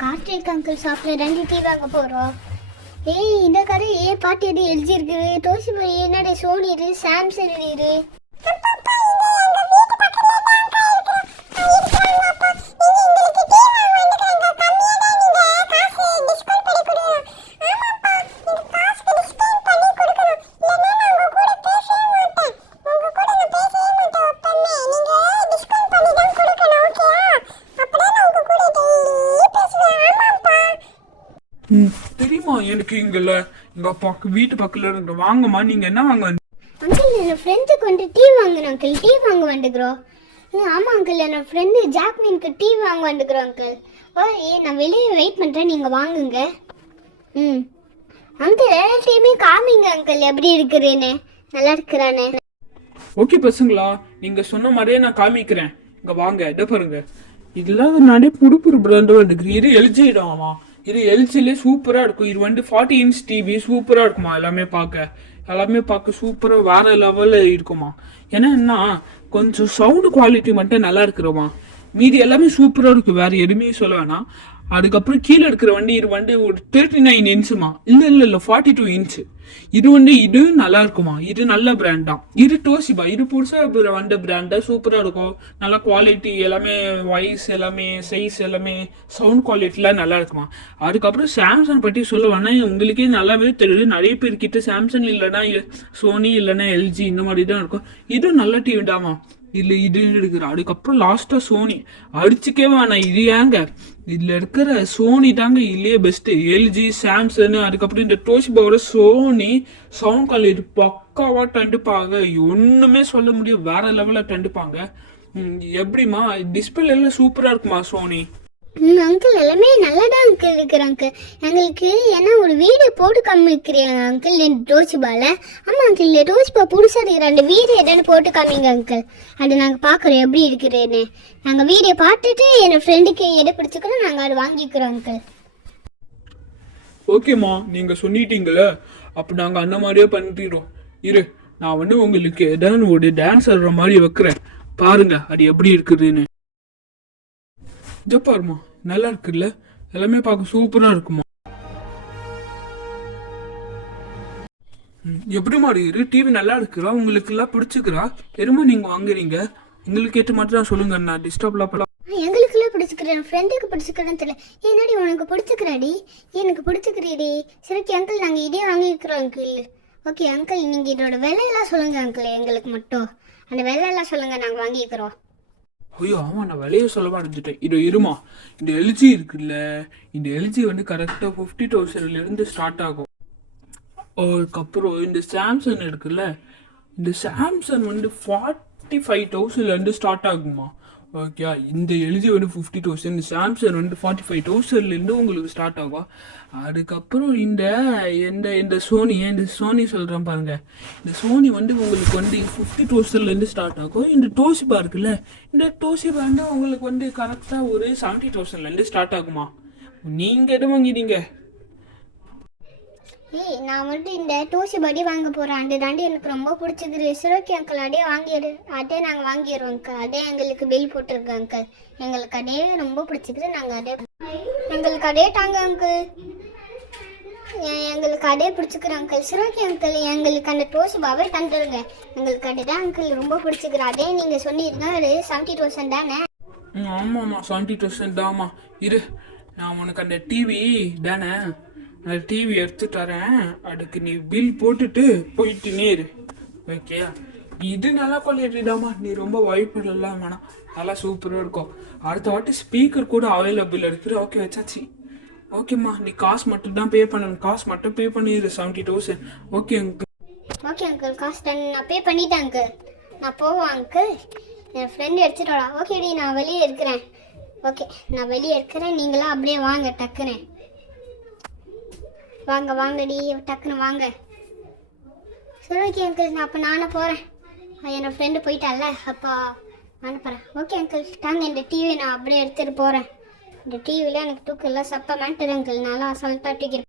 Karthik uncle ஷாப்ல 2 TV வாங்க போறோம். ஏய் இந்த கடை ஏன் பாட்டி எது எல்ஜி இருக்கு, டோஷிபா என்னடா, சோனி இரு, சாம்சங் இரு. தெரியுமா எனக்கு இங்கல எங்க வீட்டு பக்கத்துல இருக்கு. வாங்கம்மா, நீங்க என்ன வாங்க? அங்கிள் என் ஃப்ரெண்டுக்கு வந்து டிவி வாங்கணும் அங்கிள், டிவி வாங்க வந்துக்கிறோம். ஆமா அங்கிள், என் ஃப்ரெண்டு ஜாக்மினுக்கு டிவி வாங்க வந்துக்கிறோம் அங்கிள். நான் வெளியே வெயிட் பண்றேன், நீங்க வாங்குங்க. அங்கிள் எல்லாத்தையுமே காமிங்க அங்கிள், எப்படி இருக்கிறேன்னு. நல்லா இருக்கிறானே? ஓகே பசங்களா, நீங்க சொன்ன மாதிரியே நான் காமிக்கிறேன். இங்க வாங்க, இதை பாருங்க. இதெல்லாம் நிறைய புடுப்புறு பிராண்ட் வந்துருக்கு. இது எல்ஜி இடாமா, இது எல்ஜிலே சூப்பரா இருக்கும். இது வந்து 40 இன்ச் டிவி சூப்பரா இருக்குமா. எல்லாமே பார்க்க சூப்பரா வேற லெவல்ல இருக்குமா. ஏன்னா கொஞ்சம் சவுண்ட் குவாலிட்டி மட்டும் நல்லா இருக்கிறோமா, மீதி எல்லாமே சூப்பரா இருக்கு. வேற எதுவுமே சொல்ல வேணாம். அதுக்கப்புறம் கீழே இருக்கிற வண்டி இது வந்து ஒரு 39 இன்ச்சுமா. இல்ல 42 இன்ச்சு. இது நல்லா இருக்குமா. இது நல்ல பிராண்ட் தான். இது டோஷிபா, இது புதுசா வந்த பிராண்டா, சூப்பரா இருக்கும். நல்ல குவாலிட்டி எல்லாமே, வாய்ஸ் எல்லாமே, சைஸ் எல்லாமே, சவுண்ட் குவாலிட்டிலாம் நல்லா இருக்குமா. அதுக்கப்புறம் சாம்சங் பற்றி சொல்ல வேணா, உங்களுக்கே நல்லாவே தெரியுது. நிறைய பேர் கிட்ட சாம்சங் இல்லைன்னா சோனி இல்லைன்னா எல்ஜி இந்த மாதிரி தான் இருக்கும். இது நல்ல டிவி தாமா. இது இருக்கிற. அதுக்கப்புறம் லாஸ்டா சோனி அடிச்சுக்கே வேணாம். இது ஏங்க இதுல இருக்கிற சோனி தாங்க இல்லையே பெஸ்ட். எல்ஜி, சாம்சங், அதுக்கப்புறம் இந்த டோஷிபாவோட சோனி சவுண்ட் குவாலிட்டி பக்காவா தண்டுப்பாங்க. ஒண்ணுமே சொல்ல முடியும், வேற லெவல்ல தண்டுப்பாங்க. எப்படிமா டிஸ்பிளே எல்லாம் சூப்பரா இருக்குமா சோனி. அங்கிள் எல்லாமே நல்லதான் அங்கிள் இருக்கிற அங்கிள். எங்களுக்கு ஏன்னா ஒரு வீடியோ போட்டு காமிக்கிறீங்க அங்கிள் டோஷிபால. ஆமாம் அங்கிள், டோஷிபா புதுசாக இருக்கிற அந்த வீடியோ என்னன்னு போட்டு காமிங்க அங்கிள். அது நாங்கள் பார்க்குறோம் எப்படி இருக்கிறேன்னு. நாங்கள் வீடியோ பார்த்துட்டு என் ஃப்ரெண்டுக்கு எது பிடிச்சிக்கிறோம் நாங்கள் அதை வாங்கிக்கிறோம் அங்கிள். ஓகேம்மா, நீங்க சொன்னிட்டீங்களே, அப்போ நாங்கள் அந்த மாதிரியே பண்ணிடுறோம். இரு, நான் வந்து உங்களுக்கு ஏதாவது ஒரு டான்ஸ் ஆடுற மாதிரி வைக்கிறேன், பாருங்க அது எப்படி இருக்குதுன்னு. இதை பாருமா, நல்லா இருக்குல்ல, எல்லாமே பார்க்க சூப்பரா இருக்குமா. எப்படி மாதிரி டிவி நல்லா இருக்குறா, உங்களுக்கு எல்லாம் பிடிச்சிக்கிறா, எதுமா நீங்க வாங்குறீங்க? எங்களுக்கு ஏற்ற மாதிரி தான் சொல்லுங்க, நான் டிஸ்டர்ப்லாம் பண்ணலாம். எங்களுக்குலாம் பிடிச்சிக்கிறேன், ஃப்ரெண்டுக்கு பிடிச்சிக்கிறேன்னு தெரியல. ஏன்னாடி உனக்கு பிடிச்சிக்கிறாடி, எனக்கு பிடிச்சிக்கிறீடி. சரி அங்கிள், நாங்கள் இதே வாங்கிக்கிறோம் அங்கிள். ஓகே அங்கிள், நீங்கள் இதோட விலையெல்லாம் சொல்லுங்க அங்கிள், எங்களுக்கு மட்டும் அந்த விலையெல்லாம் சொல்லுங்க, நாங்கள் வாங்கிக்கிறோம். ஐயோ ஆமா, நான் விலையை சொல்ல மாட்டேன். இது இருமா, இந்த எல்ஜி இருக்குல்ல, இந்த எல்ஜி வந்து கரெக்டாக 50,000 ஸ்டார்ட் ஆகும். அதுக்கப்புறம் இந்த சாம்சங் இருக்குல்ல, இந்த சாம்சங் வந்து 45,000 ஸ்டார்ட் ஆகுமா. ஓகே, இந்த எல்ஜி வந்து 50,000, இந்த சாம்சங் வந்து 45,000 உங்களுக்கு ஸ்டார்ட் ஆகும். அதுக்கப்புறம் இந்த சோனி சொல்கிறேன் பாருங்க, இந்த சோனி வந்து உங்களுக்கு வந்து 50,000 ஸ்டார்ட் ஆகும். இந்த டோஷிபா இருக்குல்ல, இந்த டோஷிபா வந்து உங்களுக்கு வந்து கரெக்டாக ஒரு 70,000 ஸ்டார்ட் ஆகுமா. நீங்கள் எது வாங்கிட்டீங்க? ஏய் நான் மட்டும் இந்த டோஷிபாடி வாங்க போகிறேன். அந்த தாண்டி எனக்கு ரொம்ப பிடிச்சிருக்கு. சிரோக்கி அங்கிள் அதே அதே நாங்கள் வாங்கிடுவோம் அங்கிள். அதே எங்களுக்கு பில் போட்டிருக்கோம் அங்கிள். எங்களுக்கு அதே ரொம்ப பிடிச்சிருக்கு. நாங்கள் எங்களுக்கு அதே தாங்க அங்கிள், எங்களுக்கு அதே பிடிச்சிக்கிறோம் அங்கிள். சிரோக்கி அங்கிள், எங்களுக்கு அந்த டோஷிபாவே தந்துடுங்க. எங்களுக்கு அதே தான் அங்கிள் ரொம்ப பிடிச்சிக்கிற. அதே நீங்கள் சொன்னீங்கன்னா அது 70,000 தானே? ஆமாம்மா, 70,000 தாம்மா. இரு, நான் உனக்கு அந்த டிவி தானே, அந்த டிவி எடுத்துட்டு வரேன். அதுக்கு நீ பில் போட்டுட்டு போயிட்டு நேரு. ஓகே, இது நல்லா குவாலிட்டிடாமா. நீ ரொம்ப வாய்ப்புலாம் வேணாம், நல்லா சூப்பராக இருக்கும். அடுத்த வாட்டி ஸ்பீக்கர் கூட அவைலபிள் இருக்குது. ஓகே வச்சாச்சு. ஓகேம்மா, நீ காசு மட்டும் தான் பே பண்ணணும். காசு மட்டும் பே பண்ணிடு, 70,000. Okay uncle. ஓகே அங்கிள், காசு நான் பே பண்ணிட்டேன் அங்கிள். நான் போவேன் அங்கிள், என் ஃப்ரெண்டு எடுத்துகிட்டு வரா. ஓகேடி, நான் வெளியே இருக்கிறேன். ஓகே, நான் வெளியே இருக்கிறேன், நீங்களாம் அப்படியே வாங்க டக்குன்னு. வாங்கடி டக்குன்னு வாங்க. சரி ஓகே அங்கிள், நான் அப்போ நானே போகிறேன். என்னோடய ஃப்ரெண்டு போயிட்டால, அப்போ நானும் போகிறேன். ஓகே அங்கிள், தாங்க இந்த டிவியை நான் அப்படியே எடுத்துகிட்டு போகிறேன். இந்த டிவியில் எனக்கு தூக்கெல்லாம் சப்ப மாட்டேன் அங்கிள், நல்லா அசால்ட்டாக தூக்கி